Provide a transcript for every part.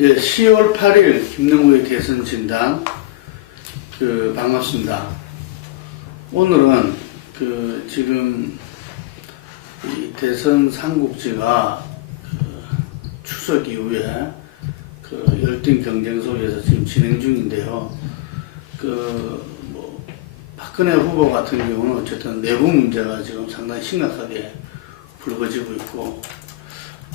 예, 10월 8일 김능우의 대선 진단 반갑습니다. 오늘은 지금 이 대선 삼국지가 추석 이후에 열띤 경쟁 속에서 지금 진행 중인데요. 박근혜 후보 같은 경우는 어쨌든 내부 문제가 지금 상당히 심각하게 불거지고 있고,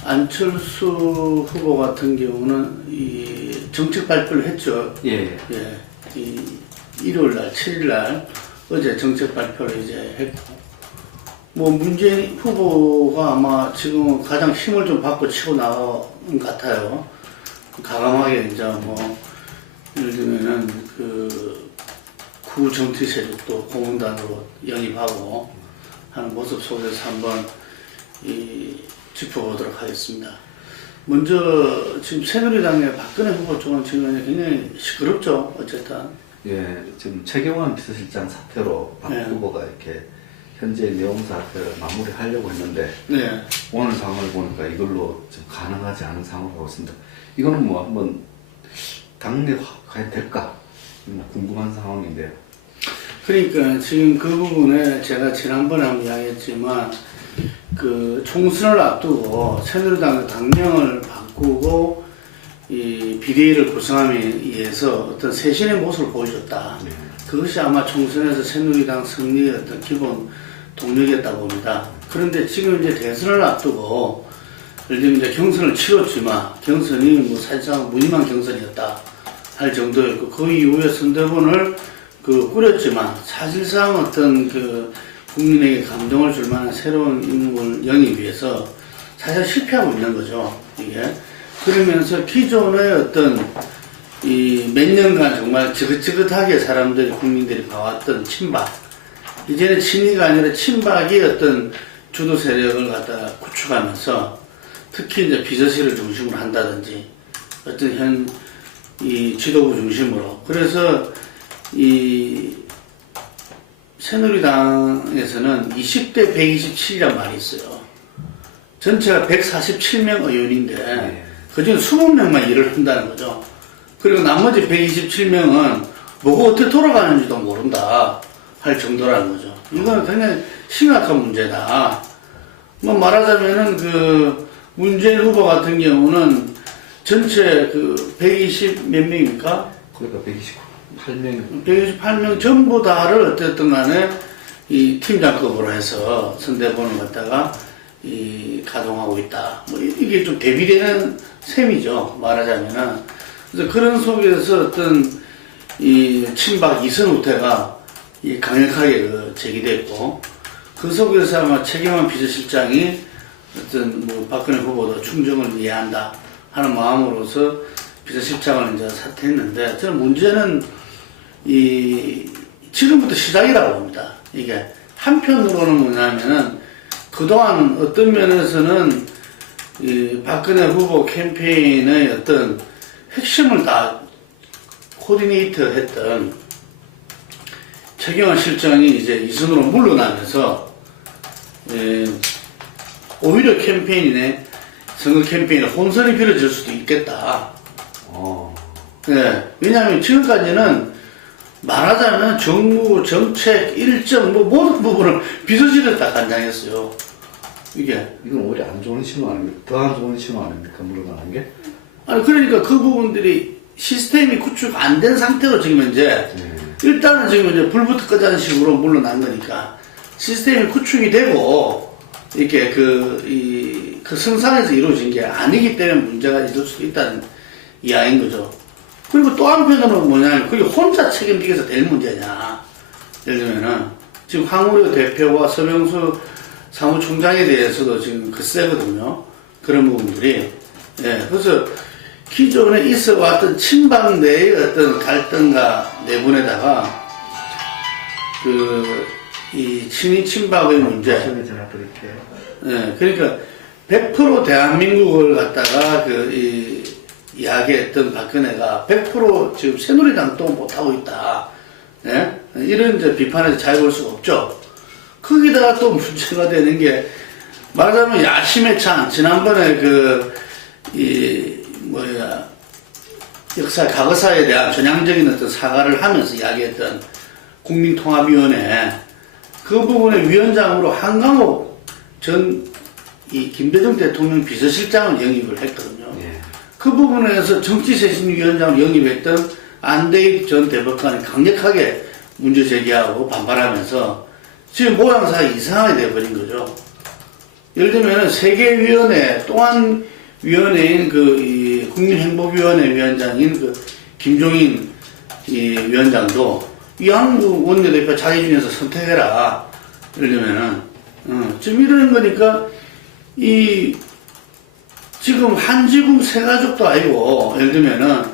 안철수 후보 같은 경우는 이 정책 발표를 했죠. 예. 예. 이 일요일 날, 7일 날 어제 정책 발표를 이제 했고, 문재인 후보가 아마 지금 가장 힘을 좀 받고 치고 나간 것 같아요. 과감하게 이제 예를 들면은 구정치 세력도 고문단으로 영입하고 하는 모습 속에서 한번 짚어보도록 하겠습니다. 먼저 지금 새누리당의 박근혜 후보 쪽은 지금 굉장히 시끄럽죠. 어쨌든. 예, 지금 최경환 비서실장 사태로 박 후보가 이렇게 현재 내용사 마무리하려고 했는데, 네. 오늘 상황을 보니까 이걸로 좀 가능하지 않은 상황을 하고 있습니다. 이거는 한번 당내 과연 될까? 궁금한 상황인데요. 그러니까 지금 그 부분에 제가 지난번에 한번 이야기했지만, 총선을 앞두고 새누리당의 당명을 바꾸고 이 비대위를 구성함에 의해서 어떤 쇄신의 모습을 보여줬다. 네. 그것이 아마 총선에서 새누리당 승리의 어떤 기본 동력이었다고 봅니다. 그런데 지금 이제 대선을 앞두고, 예를 들면 이제 경선을 치렀지만 경선이 사실상 무늬만 경선이었다 할 정도였고, 그 이후에 선대본을 꾸렸지만 사실상 어떤 국민에게 감동을 줄 만한 새로운 인물 영입위해서 사실 실패하고 있는 거죠, 이게. 그러면서 기존의 어떤 몇 년간 정말 지긋지긋하게 국민들이 봐왔던 친박, 이제는 친이가 아니라 친박이 어떤 주도 세력을 갖다가 구축하면서 특히 이제 비서실을 중심으로 한다든지 어떤 지도부 중심으로. 그래서 새누리당에서는 20대 127이란 말이 있어요. 전체가 147명 의원인데 그중 20명만 일을 한다는 거죠. 그리고 나머지 127명은 뭐가 어떻게 돌아가는지도 모른다 할 정도라는 거죠. 이건 굉장히 심각한 문제다. 말하자면은 문재인 후보 같은 경우는 전체 120 몇 명입니까? 그러니까 128명. 128명 전부 다를 어쨌든 간에 이 팀장급으로 해서 선대본을 갖다가 가동하고 있다. 이게 좀 대비되는 셈이죠, 말하자면은. 그래서 그런 속에서 어떤 친박 이선 후퇴가 강력하게 제기됐고, 그 속에서 아마 최경환 비서실장이 어떤 박근혜 후보도 충정을 이해한다 하는 마음으로서 비서실장을 이제 사퇴했는데, 저는 문제는 지금부터 시작이라고 봅니다. 이게 한편으로는 뭐냐면은 그동안 어떤 면에서는 박근혜 후보 캠페인의 어떤 핵심을 다 코디네이터 했던 최경환 실장이 이제 이선으로 물러나면서 오히려 선거 캠페인에 혼선이 벌어질 수도 있겠다. 네, 왜냐하면 지금까지는 말하자면 정무, 정책, 일정, 모든 부분을 비서실에 다 관장했어요. 이건 오히려 안 좋은 신호 아닙니까? 더 안 좋은 신호 아닙니까? 물러나는 게? 그러니까 그 부분들이 시스템이 구축 안 된 상태로 지금 현재, 일단은 지금 이제 불부터 끄자는 식으로 물러난 거니까, 시스템이 구축이 되고, 이렇게 그 성산에서 이루어진 게 아니기 때문에 문제가 있을 수도 있다는 이야기인 거죠. 그리고 또 한편으로는 뭐냐면, 그게 혼자 책임지게서 될 문제냐. 예를 들면은, 지금 황우려 대표와 서명수 사무총장에 대해서도 지금 세거든요. 그런 부분들이. 예, 그래서 기존에 있어 왔던 친박 내의 어떤 갈등과 내분에다가, 이 친이 친박의 문제. 예, 그러니까 100% 대한민국을 갖다가 이야기했던 박근혜가 100% 지금 새누리당도 못하고 있다. 네? 이런 이제 비판에서 잘 볼 수가 없죠. 거기다가 또 문제가 되는 게, 말하자면 야심에 찬, 지난번에 역사, 과거사에 대한 전향적인 어떤 사과를 하면서 이야기했던 국민통합위원회, 그 부분의 위원장으로 한강옥 전 김대중 대통령 비서실장을 영입을 했거든요. 예. 그 부분에서 정치쇄신위원장을 영입했던 안대익 전 대법관이 강력하게 문제 제기하고 반발하면서 지금 모양새가 이상하게 돼버린 거죠. 예를 들면 세계위원회 또한 위원회인 이 국민행복위원회 위원장인 김종인 위원장도 이한국 원내대표 자기 중에서 선택해라. 예를 들면은 지금 이런 거니까 지금 한지붕 세가족도 아니고 예를 들면은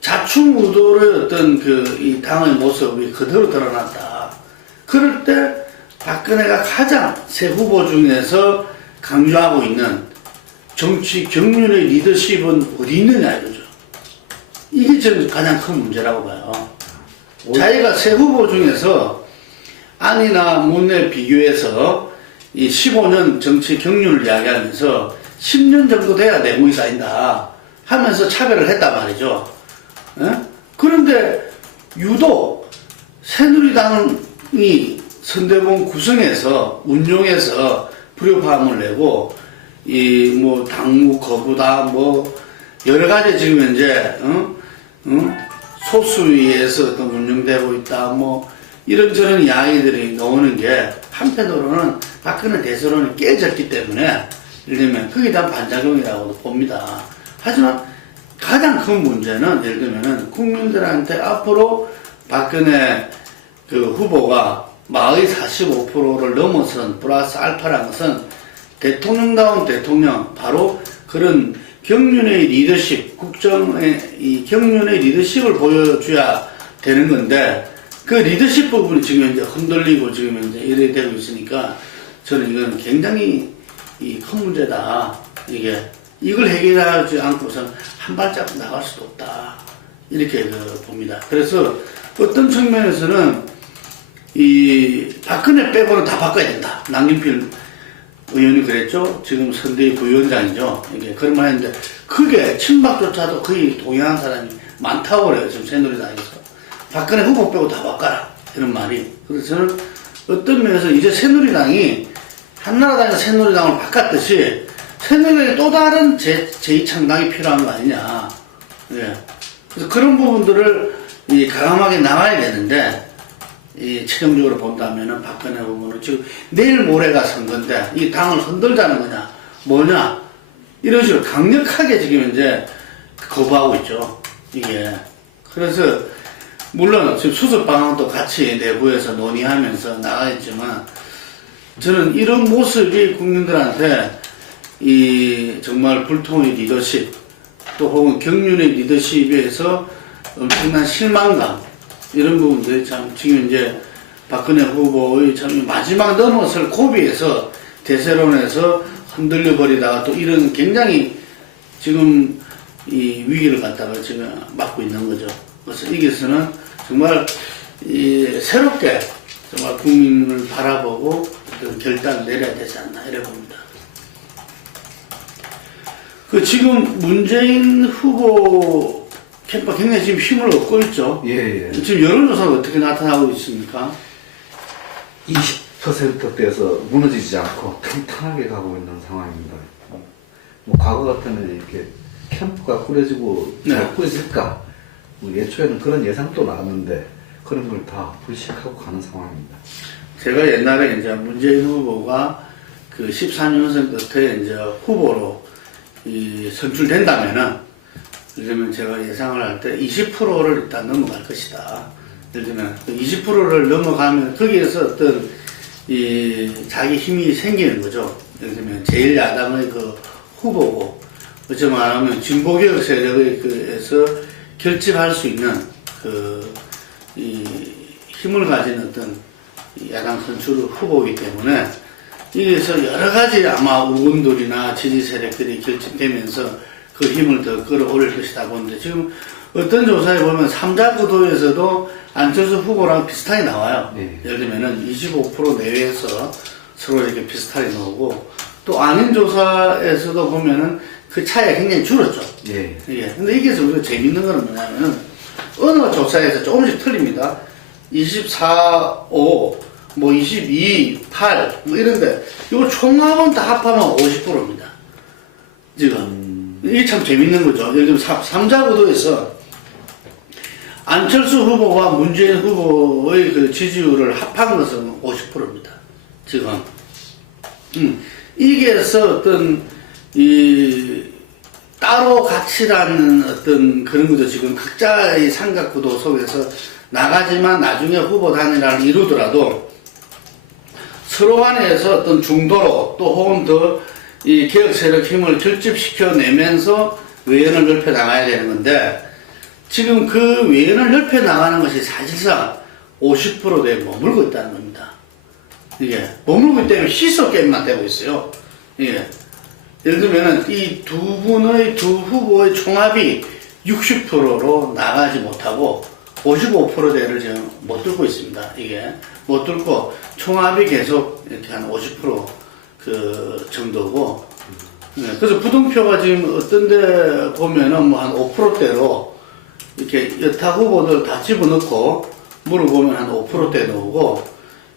자충우돌의 어떤 이 당의 모습이 그대로 드러났다. 그럴 때 박근혜가 가장 새 후보 중에서 강조하고 있는 정치 경륜의 리더십은 어디 있느냐 이거죠. 이게 저는 가장 큰 문제라고 봐요. 자기가 새 후보 중에서 안이나 문내 비교해서 이 15년 정치 경륜을 이야기하면서 10년 정도 돼야 내공이 쌓인다 하면서 차별을 했단 말이죠. 그런데 유독 새누리당이 선대본 구성해서 운용해서 불협화음을 내고 당무 거부다 여러 가지 지금 현재 소수위에서 어떤 운영되고 있다 이런저런 이야기들이 나오는 게 한편으로는 박근혜 대선론이 깨졌기 때문에 예를 들면 그게 다 반작용이라고도 봅니다. 하지만 가장 큰 문제는 예를 들면은 국민들한테 앞으로 박근혜 후보가 마의 45%를 넘어선 플러스 알파라는 것은 대통령다운 대통령, 바로 그런 경륜의 리더십, 국정의 이 경륜의 리더십을 보여줘야 되는 건데, 그 리더십 부분이 지금 현재 흔들리고 지금 현재 이래 되고 있으니까 저는 이건 굉장히 큰 문제다. 이걸 해결하지 않고서는 한 발짝 나갈 수도 없다. 이렇게 봅니다. 그래서 어떤 측면에서는 박근혜 빼고는 다 바꿔야 된다. 남경필 의원이 그랬죠. 지금 선대위 부위원장이죠. 그런 말 했는데, 그게 친박조차도 거의 동의하는 사람이 많다고 그래요. 지금 새누리당에서. 박근혜 후보 빼고 다 바꿔라. 이런 말이. 그래서 저는 어떤 면에서 이제 새누리당이 한나라당에서 새누리당을 바꿨듯이 새누리당이 또 다른 제2창당이 필요한 거 아니냐. 그래서 그런 부분들을 가감하게 나와야 되는데, 최종적으로 본다면은 박근혜 후보는 지금 내일 모레가 선거인데 이 당을 흔들자는 거냐 뭐냐 이런 식으로 강력하게 지금 현재 거부하고 있죠. 그래서 물론 지금 수습 방안도 같이 내부에서 논의하면서 나가겠지만 저는 이런 모습이 국민들한테 정말 불통의 리더십 또 혹은 경륜의 리더십에서 엄청난 실망감 이런 부분들이 참 지금 이제 박근혜 후보의 참 마지막 넘어설 고비에서 대세론에서 흔들려 버리다가 또 이런 굉장히 지금 위기를 갖다가 지금 맞고 있는 거죠. 그래서 여기서는 정말 새롭게 정말 국민을 바라보고 어떤 결단을 내려야 되지 않나 이래 봅니다. 지금 문재인 후보 캠프가 굉장히 지금 힘을 얻고 있죠. 예. 지금 여론조사가 어떻게 나타나고 있습니까? 20%대에서 무너지지 않고 튼튼하게 가고 있는 상황입니다. 과거 같으면 이렇게 캠프가 꾸려지고 잘 꾸려질까? 예초에는 그런 예상도 나왔는데 그런 걸 다 불식하고 가는 상황입니다. 제가 옛날에 이제 문재인 후보가 14년선 끝에 이제 후보로 선출된다면은 예를 들면 제가 예상을 할 때 20%를 일단 넘어갈 것이다. 예를 들면 20%를 넘어가면 거기에서 어떤 자기 힘이 생기는 거죠. 예를 들면 제1야당의 후보고 어쩌면 말하면 진보개혁 세력에서 결집할 수 있는 힘을 가진 어떤 야당 선출 후보이기 때문에 여기서 여러 가지 아마 의원들이나 지지 세력들이 결집되면서 그 힘을 더 끌어올릴 것이다 보는데 지금 어떤 조사에 보면 3자 구도에서도 안철수 후보랑 비슷하게 나와요. 예를 들면은 25% 내외에서 서로 이렇게 비슷하게 나오고 또 아닌 조사에서도 보면은 그 차이가 굉장히 줄었죠. 예. 예. 근데 이게 우리가 재밌는 거는 뭐냐면, 어느 조사에서 조금씩 틀립니다. 24, 5, 뭐 22, 8, 뭐 이런데, 이거 총합은 다 합하면 50%입니다. 지금. 이게 참 재밌는 거죠. 예를 들면 3자 구도에서 안철수 후보와 문재인 후보의 그 지지율을 합한 것은 50%입니다. 지금. 이게서 어떤, 따로 가치라는 어떤 그런 거죠. 지금 각자의 삼각구도 속에서 나가지만 나중에 후보 단일화를 이루더라도 서로 간에서 어떤 중도로 또 혹은 더 이 개혁 세력 힘을 결집시켜 내면서 외연을 넓혀 나가야 되는 건데 지금 그 외연을 넓혀 나가는 것이 사실상 50%에 머물고 있다는 겁니다. 이게 머물고 있기 때문에 시소 게임만 되고 있어요. 이게 예를 들면 이 두 분의 두 후보의 총합이 60%로 나가지 못하고 55%대를 지금 못 뚫고 있습니다. 이게 못 뚫고 총합이 계속 이렇게 한 50% 그 정도고, 그래서 부동표가 지금 어떤데 보면은 뭐 한 5%대로 이렇게 여타 후보들 다 집어넣고 물어보면 한 5%대 나오고,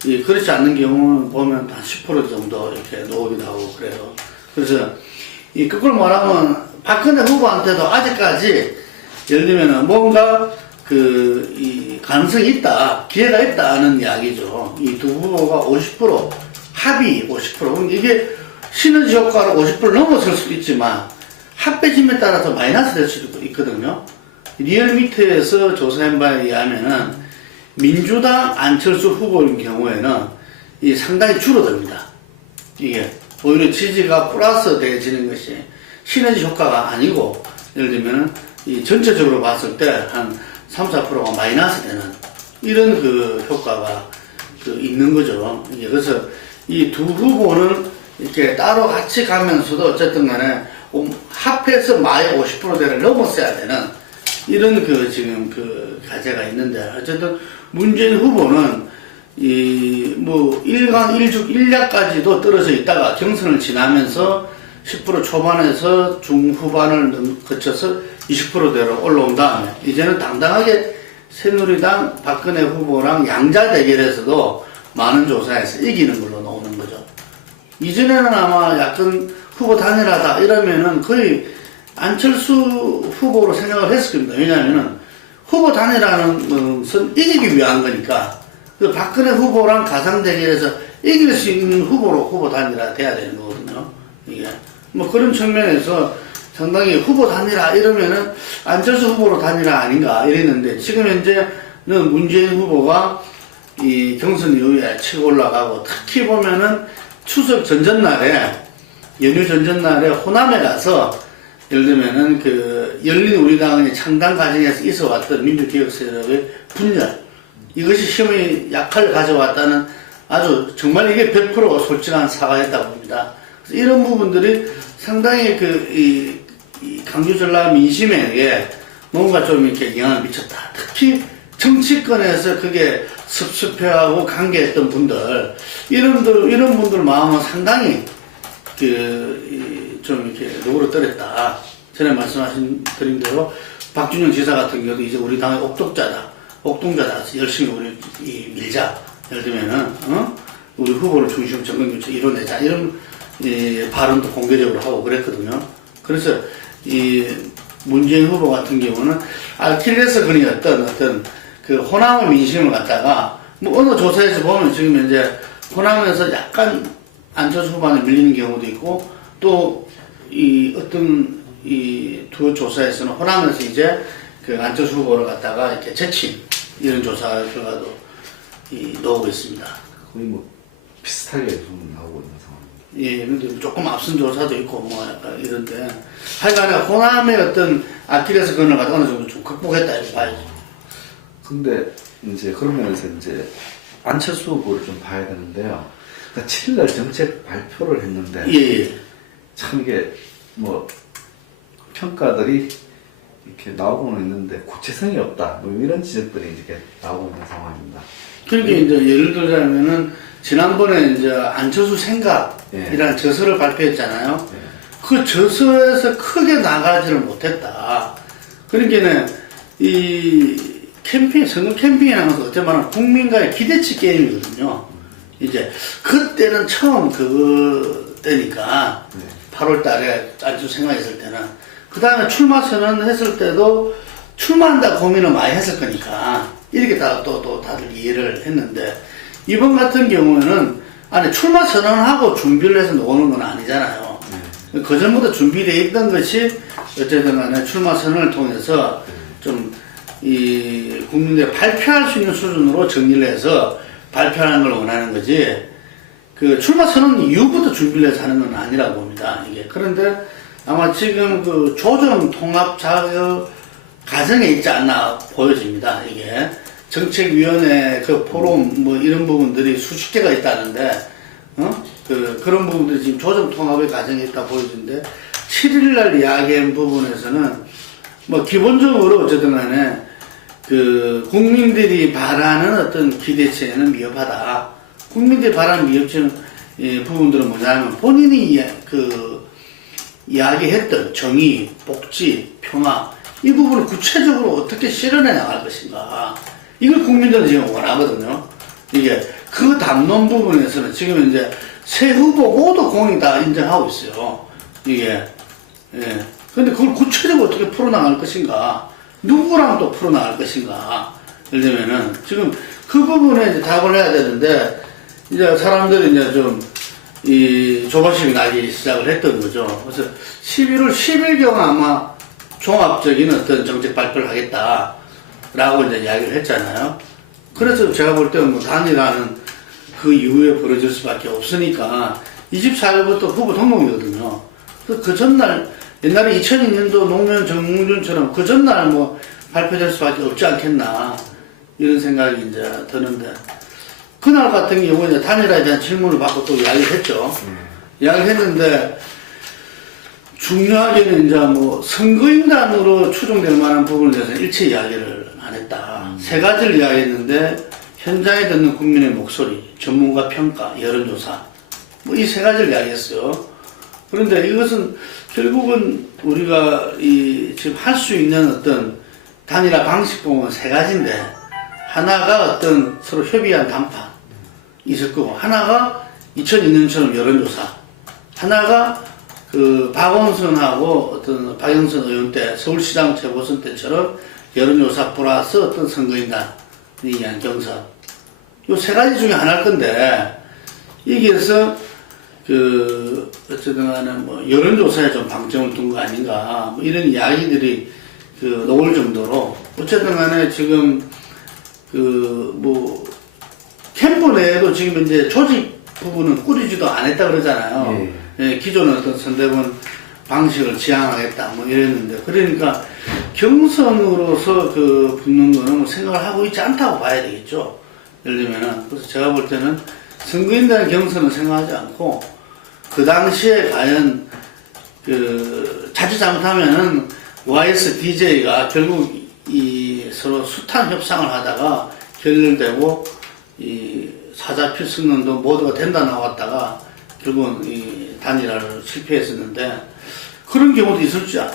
그렇지 않는 경우는 보면 한 10% 정도 이렇게 나오기도 하고 그래요. 그래서 그걸 말하면 박근혜 후보한테도 아직까지 예를 들면은 뭔가 이 가능성이 있다, 기회가 있다는 이야기죠. 이 두 후보가 50%, 합이 50%. 그럼 이게 시너지 효과로 50%를 넘어설 수도 있지만 합배짐에 따라서 마이너스 될 수도 있거든요. 리얼미터에서 조사한 바에 의하면은 민주당 안철수 후보인 경우에는 상당히 줄어듭니다. 이게 오히려 지지가 플러스 돼지는 것이 시너지 효과가 아니고 예를 들면은 전체적으로 봤을 때 한 3, 4%가 마이너스 되는 이런 그 효과가 있는 거죠. 그래서 이 두 후보는 이렇게 따로 같이 가면서도 어쨌든 간에 합해서 마의 50%대를 넘었어야 되는 이런 지금 과제가 있는데 어쨌든 문재인 후보는 뭐 1강 1주 1야까지도 떨어져 있다가 경선을 지나면서 10% 초반에서 중후반을 거쳐서 20%대로 올라온 다음에 이제는 당당하게 새누리당 박근혜 후보랑 양자 대결에서도 많은 조사에서 이기는 걸로 나오는 거죠. 이전에는 아마 약간 후보 단일하다 이러면은 거의 안철수 후보로 생각을 했을 겁니다. 왜냐하면은 후보 단일화는 것은 이기기 위한 거니까 그 박근혜 후보랑 가상 대결에서 이길 수 있는 후보로 후보 단일화 돼야 되는 거거든요. 이게 뭐 그런 측면에서 상당히 후보 단일화 이러면은 안철수 후보로 단일화 아닌가 이랬는데 지금 현재는 문재인 후보가 이 경선 이후에 치고 올라가고 특히 보면은 추석 전전날에 연휴 전전날에 호남에 가서 예를 들면은 열린 우리당의 창당 과정에서 있어왔던 민주개혁 세력의 분열 이것이 힘의 약화를 가져왔다는 아주 정말 이게 100% 솔직한 사과였다고 봅니다. 그래서 이런 부분들이 상당히 이 강주 전라 민심에게 뭔가 좀 이렇게 영향을 미쳤다. 특히 정치권에서 그게 섭섭해하고 관계했던 분들, 이런 분들 마음은 상당히 좀 이렇게 노그러뜨렸다. 전에 말씀하신 드린 대로 박준영 지사 같은 경우도 이제 우리 당의 옥동자다. 열심히 우리 밀자. 예를 들면은 우리 후보를 중심으로 정권교체 이뤄내자. 이런 발언도 공개적으로 하고 그랬거든요. 그래서 문재인 후보 같은 경우는 아킬레스건이었던 어떤 호남의 민심을 갖다가 뭐 어느 조사에서 보면 지금 현재 호남에서 약간 안철수 후보한테 밀리는 경우도 있고 또 어떤 두 조사에서는 호남에서 이제 안철수 후보를 갖다가 이렇게 제친 이런 조사 결과도 나오고 있습니다. 거의 뭐 비슷하게 좀 나오고 있는 상황입니다. 예, 근데 조금 앞선 조사도 있고 뭐 약간 이런데 하여간에 호남의 어떤 아킬레스건을 갖다 어느 정도 좀 극복했다 이렇게 봐야죠. 근데 이제 그런 면에서 이제 안철수 후보를 좀 봐야 되는데요. 그러니까 7일 정책 발표를 했는데 예. 참 이게 뭐 평가들이 이렇게 나오고는 있는데 구체성이 없다. 뭐 이런 지적들이 이렇게 나오고 있는 상황입니다. 그러니까 이제 예를 들자면은 지난번에 이제 안철수 생각이라는 저서를 발표했잖아요. 그 저서에서 크게 나가지를 못했다. 그러니까는 이 캠페인, 선거 캠페인이라는 것은 어쩌면 말하면 국민과의 기대치 게임이거든요. 이제 그때는 처음 그거 때니까 8월 달에 아주 생각했을 때는 그 다음에 출마 선언했을 때도 출마한다 고민을 많이 했을 거니까 이렇게 또 다들 이해를 했는데 이번 같은 경우에는 아니 출마 선언하고 준비를 해서 나오는 건 아니잖아요. 그 전부터 준비되어 있던 것이 어쨌든 간에 출마 선언을 통해서 좀 이 국민들이 발표할 수 있는 수준으로 정리를 해서 발표하는 걸 원하는 거지 그 출마 선언 이후부터 준비를 해서 하는 건 아니라고 봅니다. 이게 그런데 아마 지금 그 조정 통합 자격 과정에 있지 않나 보여집니다. 이게 정책위원회 그 포럼 뭐 이런 부분들이 수십 개가 있다는데 그런 부분들이 지금 조정 통합의 과정에 있다 보여지는데 7일날 이야기한 부분에서는 뭐 기본적으로 어쨌든 간에 그 국민들이 바라는 어떤 기대치에는 미흡하다. 국민들이 바라는 미흡한 부분들은 뭐냐면 본인이 이야기했던 정의, 복지, 평화 이 부분을 구체적으로 어떻게 실현해 나갈 것인가. 이걸 국민들은 지금 원하거든요. 이게 그 담론 부분에서는 지금 이제 새 후보 모두 공이 다 인정하고 있어요. 이게 예. 근데 그걸 구체적으로 어떻게 풀어나갈 것인가. 누구랑 또 풀어나갈 것인가. 예를 들면은 지금 그 부분에 이제 답을 해야 되는데 이제 사람들이 이제 좀 이 조바심이 나기 시작을 했던 거죠. 그래서 11월 10일경 아마 종합적인 어떤 정책 발표를 하겠다라고 이제 이야기를 했잖아요. 그래서 제가 볼 때는 뭐 단일화는 그 이후에 벌어질 수밖에 없으니까 24일부터 후보 등록이거든요. 그 전날 옛날에 2002년도 노무현 정몽준처럼 그 전날 뭐 발표될 수밖에 없지 않겠나 이런 생각이 이제 드는데 그날 같은 경우는 단일화에 대한 질문을 받고 또 이야기를 했죠. 이야기를 했는데 중요하게는 이제 뭐 선거인단으로 추정될 만한 부분에 대해서는 일체 이야기를 안 했다. 세 가지를 이야기했는데 현장에 듣는 국민의 목소리, 전문가 평가, 여론조사 뭐 이 세 가지를 이야기했어요. 그런데 이것은 결국은 우리가 지금 할 수 있는 어떤 단일화 방식 보면 세 가지인데 하나가 어떤 서로 협의한 담파 있을 거고 하나가 2002년처럼 여론조사 하나가 그 박원순하고 어떤 박영선 의원 때 서울시장 재보선 때처럼 여론조사 플러스 어떤 선거인단에 의한 경선 요 세 가지 중에 하나일 건데 여기에서 그 어쨌든 간에 뭐 여론조사에 좀 방점을 둔 거 아닌가 뭐 이런 이야기들이 그 나올 정도로 어쨌든 간에 지금 그 뭐 캠프 내에도 지금 이제 조직 부분은 꾸리지도 않았다 그러잖아요. 예, 기존의 어떤 선대본 방식을 지향하겠다 뭐 이랬는데 그러니까 경선으로서 그 붙는 거는 뭐 생각을 하고 있지 않다고 봐야 되겠죠. 예를 들면은 그래서 제가 볼 때는 선거인단 경선은 생각하지 않고 그 당시에 과연 그 자칫 잘못하면은 YSDJ가 결국 이 서로 숱한 협상을 하다가 결렬되고 이 사자 필승론도 모두가 된다 나왔다가 결국은 이 단일화를 실패했었는데 그런 경우도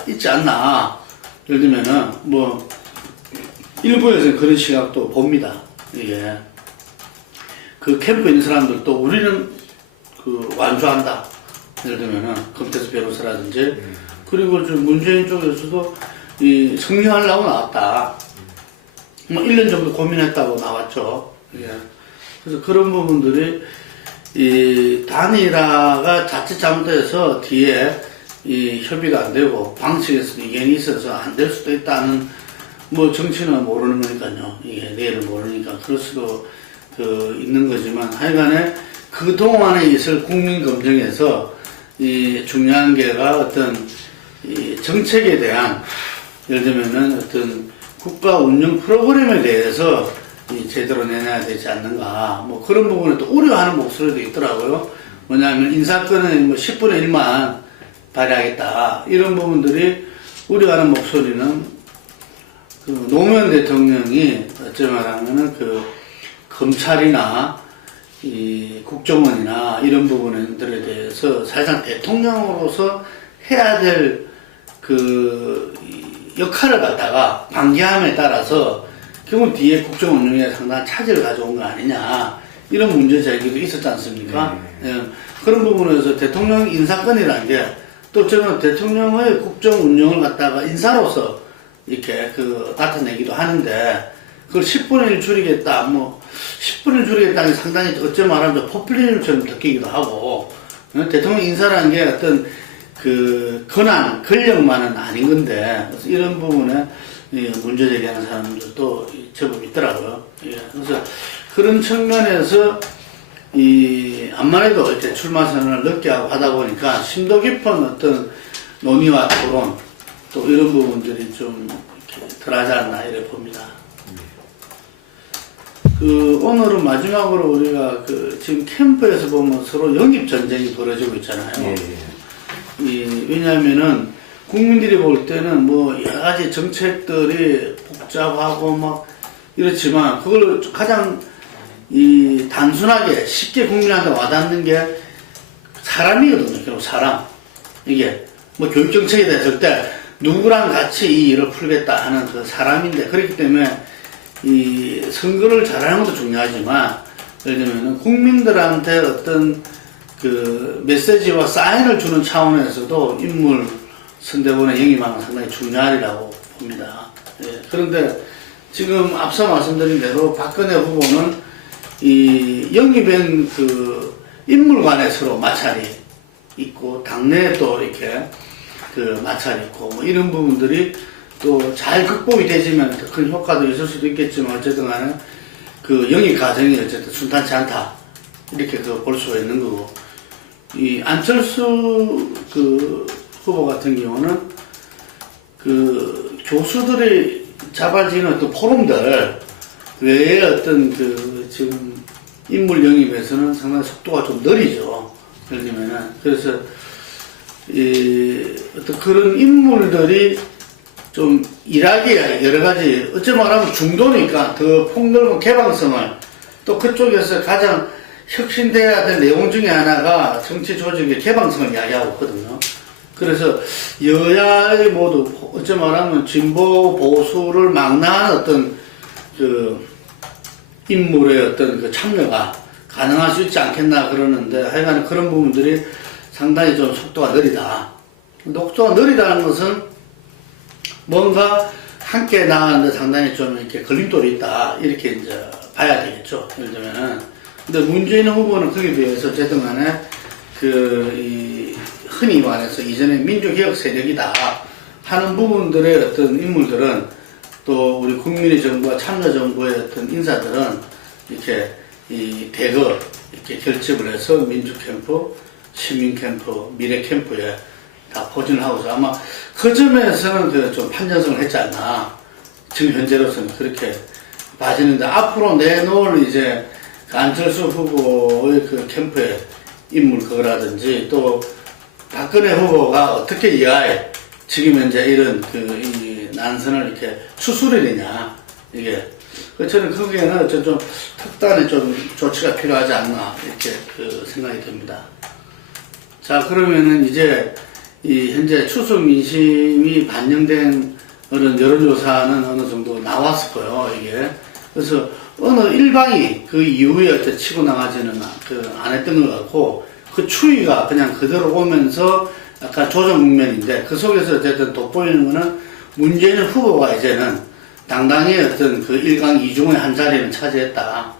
있지 않나. 예를 들면은 뭐 일부에서는 그런 시각도 봅니다. 이게 그 캠프에 있는 사람들도 우리는 그 완주한다. 예를 들면은 금태수 변호사라든지 그리고 좀 문재인 쪽에서도 이 승리하려고 나왔다. 뭐 1년 정도 고민했다고 나왔죠. 예. 그래서 그런 부분들이 이 단일화가 자칫 잘못해서 뒤에 이 협의가 안 되고 방식에서도 이견이 있어서 안 될 수도 있다는 뭐 정치는 모르는 거니까요. 이게 내일을 모르니까 그럴 수도 있는 거지만 하여간에 그 동안에 있을 국민 검증에서 이 중요한 게가 어떤 이 정책에 대한 예를 들면은 어떤 국가 운영 프로그램에 대해서 제대로 내놔야 되지 않는가 뭐 그런 부분에 또 우려하는 목소리도 있더라고요. 뭐냐면 인사권은 뭐 10분의 1만 발휘하겠다 이런 부분들이 우려하는 목소리는 그 노무현 대통령이 어찌 말하면은 그 검찰이나 이 국정원이나 이런 부분들에 대해서 사실상 대통령으로서 해야 될 그 역할을 갖다가 방기함에 따라서 결국 뒤에 국정 운영에 상당한 차질을 가져온 거 아니냐 이런 문제 제기도 있었지 않습니까? 예, 그런 부분에서 대통령 인사권이라는 게 또 저는 대통령의 국정 운영을 갖다가 인사로서 이렇게 그 나타내기도 하는데 그걸 10분의 1 줄이겠다, 뭐 10분의 1 줄이겠다는 게 상당히 어쩌면 말하면 포퓰리즘처럼 느끼기도 하고 대통령 인사라는 게 어떤 그 권한, 권력만은 아닌 건데 그래서 이런 부분에 문제 제기하는 사람들도 제법 있더라고요. 예, 그래서 그런 측면에서 암만 해도 이렇게 출마 선언을 늦게 하고 하다 보니까 심도 깊은 어떤 논의와 토론 또 이런 부분들이 좀 이렇게 덜하지 않나 이래 봅니다. 오늘은 마지막으로 우리가 지금 캠프에서 보면 서로 영입 전쟁이 벌어지고 있잖아요. 왜냐하면은 국민들이 볼 때는 뭐 여러 가지 정책들이 복잡하고 막 이렇지만 그걸 가장 단순하게 쉽게 국민한테 와닿는 게 사람이거든요. 결국 사람. 이게 뭐 교육정책에 대해서 때 누구랑 같이 이 일을 풀겠다 하는 그 사람인데 그렇기 때문에 이 선거를 잘하는 것도 중요하지만 예를 들면 국민들한테 어떤 그 메시지와 사인을 주는 차원에서도 인물 선대본의 영입하는 건 상당히 중요하리라고 봅니다. 예, 그런데 지금 앞서 말씀드린 대로 박근혜 후보는 이 영입된 그 인물 간에 서로 마찰이 있고 당내에 또 이렇게 그 마찰이 있고 뭐 이런 부분들이 또 잘 극복이 되지면 더 큰 효과도 있을 수도 있겠지만 어쨌든 간에 그 영입 과정이 어쨌든 순탄치 않다 이렇게 볼 수가 있는 거고 이 안철수 그 후보 같은 경우는 그 교수들이 잡아지는 어떤 포럼들 외에 어떤 지금 인물 영입에서는 상당히 속도가 좀 느리죠. 예를 들면은 그래서 어떤 그런 인물들이 좀 일하기에 여러 가지 어찌 말하면 중도니까 더 폭넓은 개방성을 또 그쪽에서 가장 혁신돼야 될 내용 중에 하나가 정치 조직의 개방성을 이야기하고 있거든요. 그래서 여야의 모두 어찌 말하면 진보 보수를 망라한 어떤 인물의 어떤 그 참여가 가능할 수 있지 않겠나 그러는데 하여간 그런 부분들이 상당히 좀 속도가 느리다. 속도가 느리다는 것은 뭔가 함께 나가는데 상당히 좀 이렇게 걸림돌이 있다. 이렇게 이제 봐야 되겠죠. 예를 들면은. 근데 문재인 후보는 거기에 비해서 어쨌든 간에 흔히 말해서 이전에 민주개혁 세력이다 하는 부분들의 어떤 인물들은 또 우리 국민의 정부와 참여정부의 어떤 인사들은 이렇게 대거 이렇게 결집을 해서 민주캠프, 시민캠프, 미래캠프에 다 포진을 하고서 아마 그 점에서는 좀 판정성을 했지 않나. 지금 현재로서는 그렇게 봐지는데 앞으로 내놓을 이제 안철수 후보의 그 캠프의 인물 그거라든지 또 박근혜 후보가 어떻게 이하에 지금 현재 이런 이 난선을 이렇게 추스르느냐 이게 저는 거기에는 좀 특단의 좀 조치가 필요하지 않나 이렇게 생각이 듭니다. 자 그러면은 이제 현재 추석 민심이 반영된 그런 여론조사는 어느 정도 나왔을 거예요 이게. 그래서 어느 일방이 그 이후에 어째 치고 나가지는 안 했던 것 같고 그 추이가 그냥 그대로 오면서 약간 조정 국면인데 그 속에서 어쨌든 돋보이는 거는 문재인 후보가 이제는 당당히 어떤 그 1강 2중의 한 자리는 차지했다.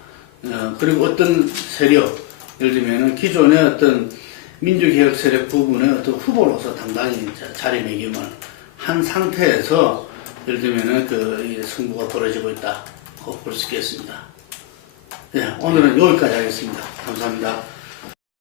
그리고 어떤 세력, 예를 들면은 기존의 어떤 민주개혁 세력 부분의 어떤 후보로서 당당히 자리매김을 한 상태에서 예를 들면은 이 승부가 벌어지고 있다. 볼 수 있겠습니다. 네, 오늘은 여기까지 하겠습니다. 감사합니다.